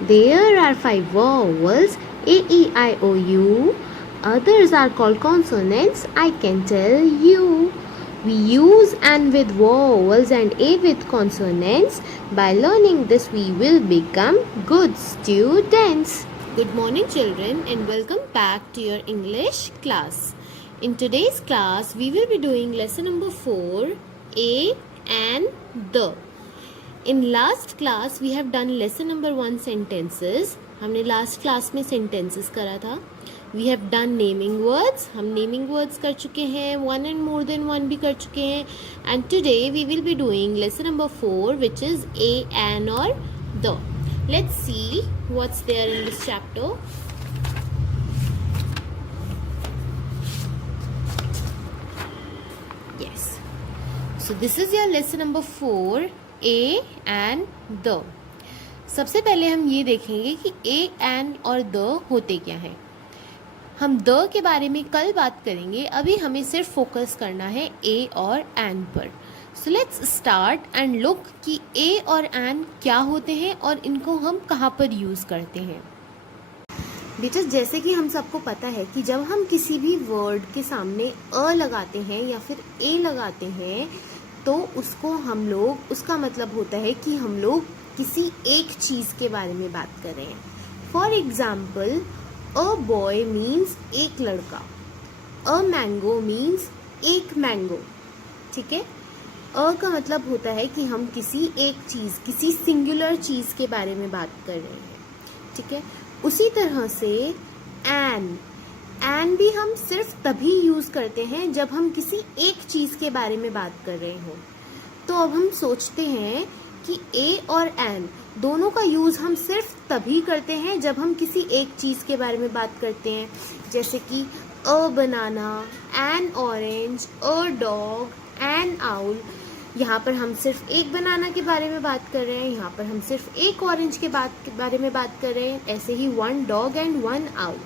There are 5 vowels, A, E, I, O, U. Others are called consonants, I can tell you. We use N with vowels and A with consonants. By learning this, we will become good students. Good morning, children, and welcome back to your English class. In today's class, we will be doing lesson number 4, A and the. In last class, we have done lesson number 1 sentences. हमने last class में sentences करा था. We have done naming words. हम naming words कर चुके हैं. One and more than one भी कर चुके हैं. And today we will be doing lesson number 4, which is a, an or the. Let's see what's there in this chapter. Yes. So this is your lesson number 4, A and the. सबसे पहले हम ये देखेंगे कि A and और the होते क्या हैं. हम the के बारे में कल बात करेंगे. अभी हमें सिर्फ फोकस करना है A और and पर. So let's start and look कि A और and क्या होते हैं और इनको हम कहाँ पर यूज़ करते हैं. बेटा, जैसे कि हम सबको पता है कि जब हम किसी भी वर्ड के सामने अ लगाते हैं या फिर ए लगाते हैं तो उसको हम लोग, उसका मतलब होता है कि हम लोग किसी एक चीज़ के बारे में बात कर रहे हैं. For example, a boy means एक लड़का, अ मैंगो मीन्स एक मैंगो. ठीक है. अ का मतलब होता है कि हम किसी एक चीज़, किसी सिंगुलर चीज़ के बारे में बात कर रहे हैं. ठीक है. उसी तरह से एन भी हम सिर्फ तभी यूज़ करते हैं जब हम किसी एक चीज़ के बारे में बात कर रहे हो. तो अब हम सोचते हैं कि ए और एन दोनों का यूज़ हम सिर्फ तभी करते हैं जब हम किसी एक चीज़ के बारे में बात करते हैं. जैसे कि a banana, an orange, a dog, an owl. यहाँ पर हम सिर्फ एक बनाना के बारे में बात कर रहे हैं, यहाँ पर हम सिर्फ एक ऑरेंज के बारे में बात कर रहे हैं. ऐसे ही one dog and one owl.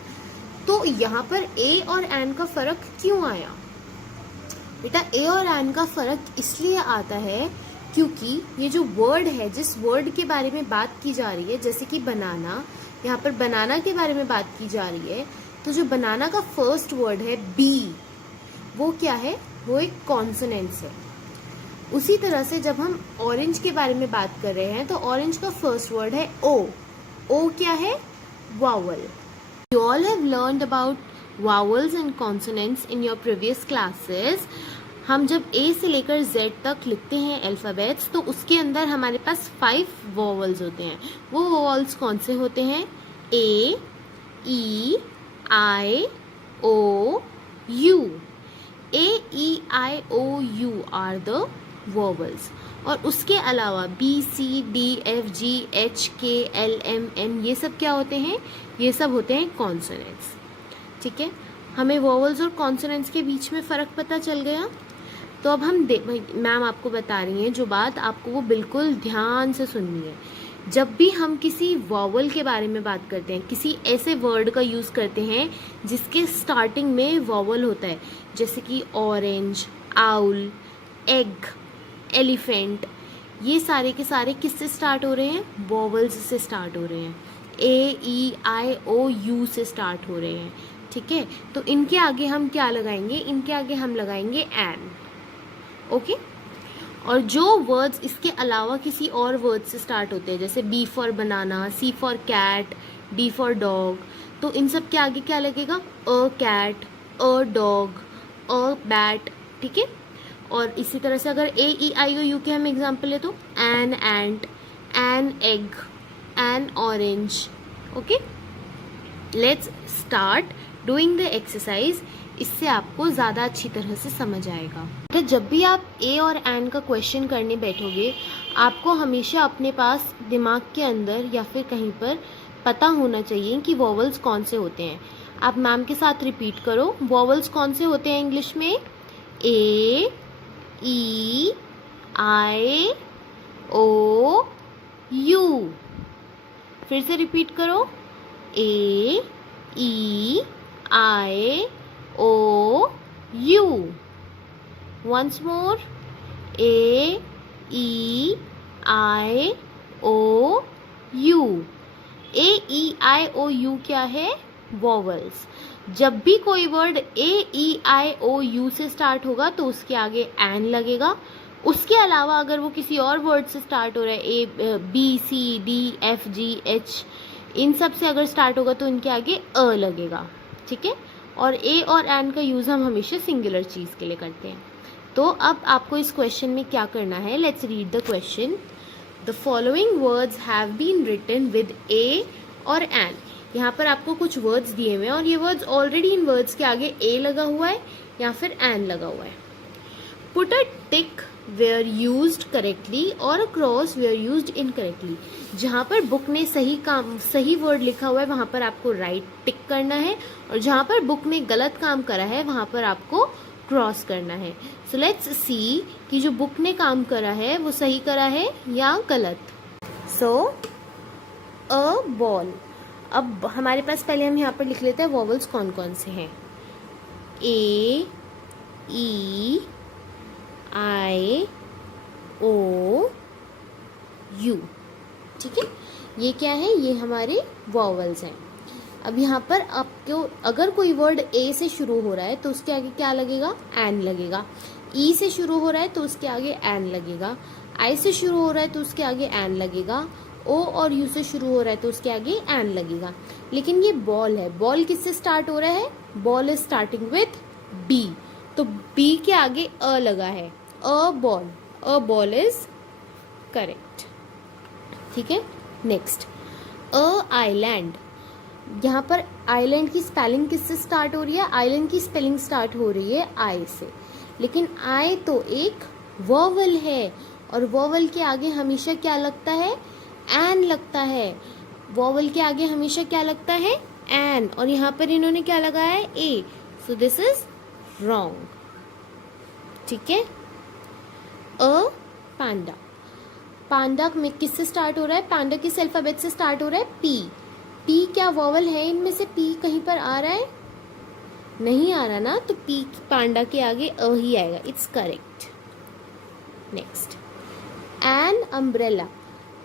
तो यहाँ पर ए और एन का फ़र्क क्यों आया? बेटा, ए और एन का फ़र्क इसलिए आता है क्योंकि ये जो वर्ड है, जिस वर्ड के बारे में बात की जा रही है, जैसे कि बनाना, यहाँ पर बनाना के बारे में बात की जा रही है, तो जो बनाना का फर्स्ट वर्ड है बी, वो क्या है? वो एक कॉन्सोनेंट्स है. उसी तरह से जब हम ऑरेंज के बारे में बात कर रहे हैं तो ऑरेंज का फर्स्ट वर्ड है ओ. ओ क्या है? Vowel. You all have learned about vowels and consonants in your previous classes. हम जब A से लेकर Z तक लिखते हैं अल्फ़ाबेट्स, तो उसके अंदर हमारे पास 5 वॉवल्स होते हैं. वो वॉवल्स कौन से होते हैं? A, E, I, O, U. A, E, I, O, U are the vowels. और उसके अलावा B, C, D, F, G, H, K, L, M, N ये सब क्या होते हैं? ये सब होते हैं कॉन्सोनेंट्स. ठीक है. हमें वॉवल्स और कॉन्सोनेंट्स के बीच में फ़र्क पता चल गया. तो अब हम मैम आपको बता रही हैं जो बात, आपको वो बिल्कुल ध्यान से सुननी है. जब भी हम किसी वॉवल के बारे में बात करते हैं, किसी ऐसे वर्ड का यूज़ करते हैं जिसके स्टार्टिंग में वॉवल होता है, जैसे कि ऑरेंज, आउल, एग, एलिफेंट, ये सारे के सारे किससे स्टार्ट हो रहे हैं? वॉवल्स से स्टार्ट हो रहे हैं. ए, ई, आई, ओ, यू से स्टार्ट हो रहे हैं. ठीक है. तो इनके आगे हम क्या लगाएंगे? इनके आगे हम लगाएंगे एन. ओके. और जो वर्ड्स इसके अलावा किसी और वर्ड से स्टार्ट होते हैं, जैसे B for banana, C for cat, D for dog, तो इन सब के आगे क्या लगेगा? A cat, a dog, a bat. ठीक है. और इसी तरह से अगर ए, ई, आई, ओ, यू के हम एग्जाम्पल ले तो an ant, an egg, N orange. Okay. Let's start doing the exercise. इससे आपको ज़्यादा अच्छी तरह से समझ आएगा. तो जब भी आप ए और एन का क्वेश्चन करने बैठोगे, आपको हमेशा अपने पास दिमाग के अंदर या फिर कहीं पर पता होना चाहिए कि वॉवल्स कौन से होते हैं. आप मैम के साथ रिपीट करो. वॉवल्स कौन से होते हैं इंग्लिश में? ए, ई, आई, ओ, यू. फिर से रिपीट करो. ए, ई, आई, O, U. Once more. A, E, I, O, U. A-E-I-O-U क्या है? वॉवल्स। जब भी कोई वर्ड A-E-I-O-U से स्टार्ट होगा तो उसके आगे एन लगेगा। उसके अलावा अगर वो किसी और वर्ड से स्टार्ट हो रहा है, A-B-C-D-F-G-H, इन सब से अगर स्टार्ट होगा तो इनके आगे अ लगेगा, ठीक है। और ए और एन का यूज हम हमेशा सिंगुलर चीज के लिए करते हैं। तो अब आपको इस क्वेश्चन में क्या करना है, let's read the question. The following words have been written with a और एन। यहाँ पर आपको कुछ वर्ड्स दिए हुए हैं और ये वर्ड्स ऑलरेडी इन वर्ड्स के आगे ए लगा हुआ है या फिर एन लगा हुआ है। Put a tick where used correctly और a cross where used incorrectly. जहाँ पर बुक ने सही वर्ड लिखा हुआ है वहां पर आपको राइट टिक करना है, और जहाँ पर बुक ने गलत काम करा है वहां पर आपको क्रॉस करना है। सो लेट्स सी कि जो बुक ने काम करा है वो सही करा है या गलत। सो अ बॉल। अब हमारे पास पहले हम यहाँ पर लिख लेते हैं वॉवल्स कौन कौन से हैं। ए, ई, आई, ओ, यू, ठीक है। ये क्या है? ये हमारे वॉवल्स हैं। अब यहाँ पर आपको अगर कोई वर्ड ए से शुरू हो रहा है तो उसके आगे क्या लगेगा? एन लगेगा। ई से शुरू हो रहा है तो उसके आगे एन लगेगा। आई से शुरू हो रहा है तो उसके आगे एन लगेगा। ओ और यू से शुरू हो रहा है तो उसके आगे एन लगेगा। लेकिन ये बॉल है, बॉल किससे स्टार्ट हो रहा है? Ball is starting with B, तो बी के आगे अ लगा है। अ बॉल इज करेक्ट, ठीक है। नेक्स्ट, अ आइलैंड। यहाँ पर आइलैंड की स्पेलिंग किससे स्टार्ट हो रही है? आइलैंड की स्पेलिंग स्टार्ट हो रही है आई से, लेकिन आई तो एक वॉवल है और वॉवल के आगे हमेशा क्या लगता है? एन लगता है। वॉवल के आगे हमेशा क्या लगता है? एन, और यहाँ पर इन्होंने क्या लगाया है? ए, सो दिस इज रॉन्ग, ठीक है। अ पांडा। पांडा में किससे स्टार्ट हो रहा है? पांडा किस अल्फाबेट से स्टार्ट हो रहा है? पी। पी क्या वॉवल है इनमें से? पी कहीं पर आ रहा है? नहीं आ रहा ना, तो पी पांडा के आगे अ ही आएगा। It's correct. Next, an umbrella.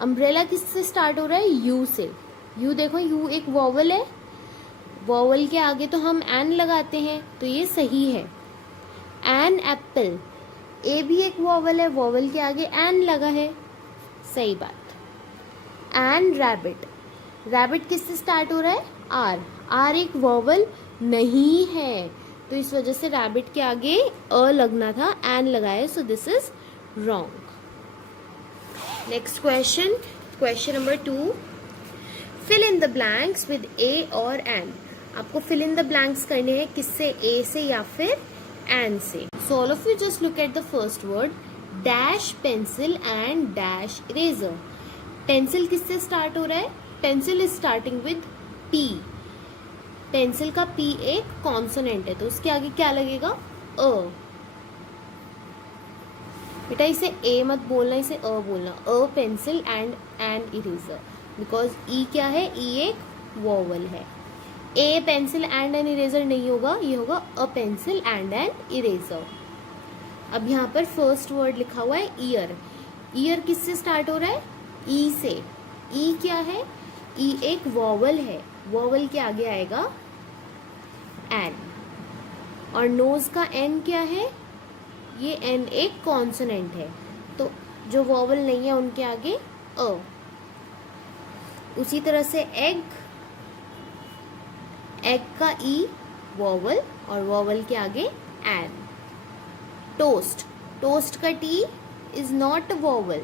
Umbrella किससे स्टार्ट हो रहा है? यू से। यू देखो, यू एक वॉवल है, वॉवल के आगे तो हम एन लगाते हैं, तो ये सही है। An apple. ए भी एक वॉवल है, वॉवल के आगे एन लगा है, सही बात। An rabbit. रैबिट किससे स्टार्ट हो रहा है? आर। आर एक वॉवल नहीं है, तो इस वजह से रैबिट के आगे अ लगना था, एन लगाया, so this is wrong. Next question, question number 2। Fill in the blanks with a और एन। आपको फिल इन द ब्लैंक्स करने हैं किससे? ए से या फिर एन से। So all of you just look at the first word, dash pencil and dash eraser. Pencil किससे स्टार्ट हो रहा है? Pencil is starting with P. Pencil का पी एक कॉन्सोनेंट है, तो उसके आगे क्या लगेगा? अ। बेटा इसे ए मत बोलना, इसे अ बोलना। A pencil and an eraser, because E क्या है? ई एक वॉवल है। A pencil and an eraser नहीं होगा, ये होगा a pencil and an eraser. अब यहाँ पर फर्स्ट वर्ड लिखा हुआ है ईयर। ईयर किससे स्टार्ट हो रहा है? ई से। ई क्या है? ई एक वॉवल है, वॉवल के आगे आएगा एन। और नोज का एन क्या है? ये एन एक कॉन्सोनेंट है, तो जो वॉवल नहीं है उनके आगे अ। उसी तरह से एग, एग का ई वॉवल और वॉवल के आगे एन। टोस्ट, टोस्ट का T is not a vowel.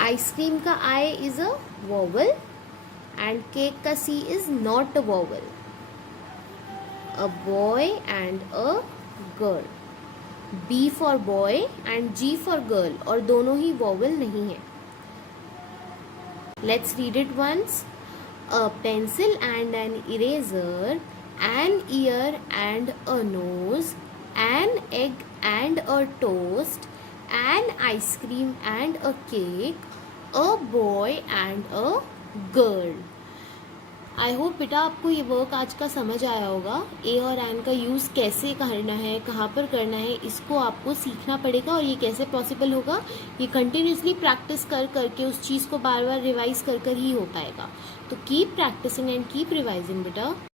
Ice cream का I is a vowel and cake का C is not a vowel. A boy and a girl, B for boy and G for girl, और दोनों ही vowel नहीं है। Let's read it once. A pencil and an eraser, an ear and a nose, an egg and a toast, an ice cream and a cake, a boy and a girl. I hope बेटा आपको ये work आज का समझ आया होगा। ए और N का यूज़ कैसे करना है, कहाँ पर करना है, इसको आपको सीखना पड़ेगा। और ये कैसे पॉसिबल होगा, ये कंटिन्यूसली प्रैक्टिस कर करके उस चीज़ को बार बार रिवाइज कर कर ही हो पाएगा। तो keep practising and keep revising बेटा।